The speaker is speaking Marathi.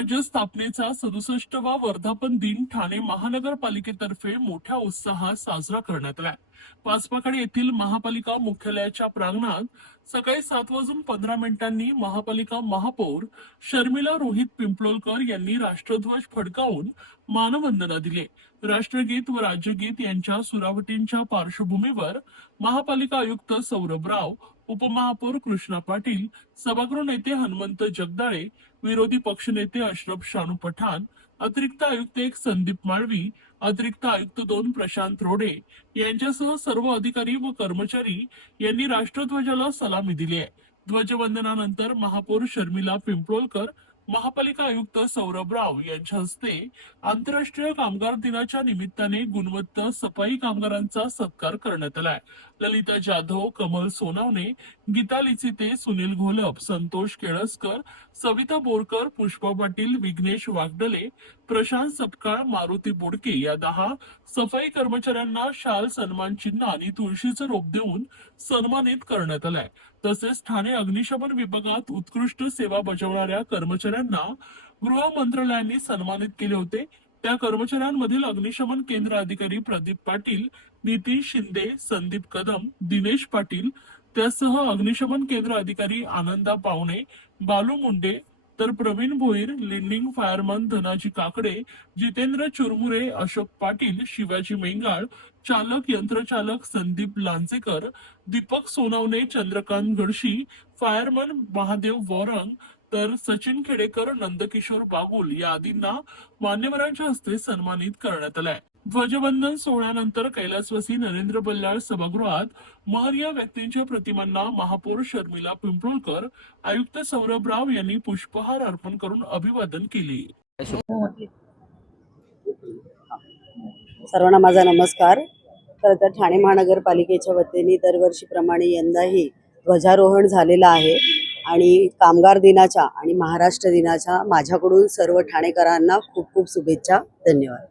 राज्य स्थापनेचा 67वा वर्धापन दिन ठाणे महानगरपालिकेतर्फे मोठ्या उत्साहात साजरा करण्यात आला। पाचपाखाडी येथील महापालिका मुख्यालयाच्या प्रांगणात सकाळी 7:15 महापालिका महापौर शर्मिला रोहित पिंपळकर यांनी राष्ट्रध्वज फडकावून मानवंदना दिली। राष्ट्रगीत व राज्यगीत यांच्या सुरावटींच्या पार्श्वभूमीवर महापालिका आयुक्त सौरभ राव, उपमहापौर कृष्णा पाटील, सभागृह नेते हनुमंत जगदाळे, विरोधी पक्षनेते अशरफ शानू पठाण, अतिरिक्त आयुक्त 1 संदीप माळवी, अतिरिक्त आयुक्त 2 प्रशांत रोडे यांच्यासह सर्व अधिकारी व कर्मचारी यांनी राष्ट्रध्वजाला सलामी दिली आहे। ध्वजवंदनानंतर महापौर शर्मिला पिंपळकर, महापालिका आयुक्त सौरभ राव यांच्या हस्ते आंतरराष्ट्रीय कामगार दिनाच्या निमित्ताने गुणवत्ता सफाई कामगारांचा सत्कार करण्यात आला। ललिता जाधव, कमल सोनावणे, गीता लिचिते, सुनील घोलप, संतोष केळसकर, सविता बोरकर, पुष्पा पाटील, विघ्नेश वागडले, प्रशांत सपकाळ, मारुती बोडके या 10 सफाई कर्मचाऱ्यांना शाल, सन्मान चिन्ह आणि तुळशीचं रोप देऊन सन्मानित करण्यात आलाय। तसेच ठाणे अग्निशमन विभागात उत्कृष्ट सेवा बजावणाऱ्या कर्मचाऱ्यांना गृह मंत्रालयाने सन्मानित केले होते। त्या कर्मचाऱ्यांमधील अग्निशमन केंद्र अधिकारी प्रदीप पाटील, नितीन शिंदे, संदीप कदम, दिनेश पाटील, त्यासह अग्निशमन केंद्र अधिकारी आनंदा पावणे, बालू मुंडे, तर प्रवीण भोईर, लिंडिंग फायरमन धनाजी काकडे, जितेंद्र चुरमुरे, अशोक पाटील, शिवाजी मेंगाळ, चालक यंत्रचालक संदीप लांजेकर, दीपक सोनावणे, चंद्रकांत गडशी, फायरमन महादेव वॉरंग, तर सचिन खेडेकर, नंदकिशोर बागुल या आदींना मान्यवरांच्या हस्ते सन्मानित करण्यात आलाय। ध्वजवंदन सोहळ्यानंतर कैलासवासी नरेंद्र बल्लाळ सभागृहात महनीय व्यक्तींच्या प्रतिमांना महापौर शर्मिला पिंपळकर, आयुक्त सौरभ राव यांनी पुष्पहार अर्पण करून अभिवादन केले। सर्वांना माझा नमस्कार। तर ठाणे महानगरपालिकेच्या वतीने दरवर्षीप्रमाणे यंदाही ध्वजारोहण झालेलं आहे आणि कामगार दिनाच्या आणि महाराष्ट्र दिनाच्या माझ्याकडून सर्व ठाणेकरांना खूप खूप शुभेच्छा। धन्यवाद।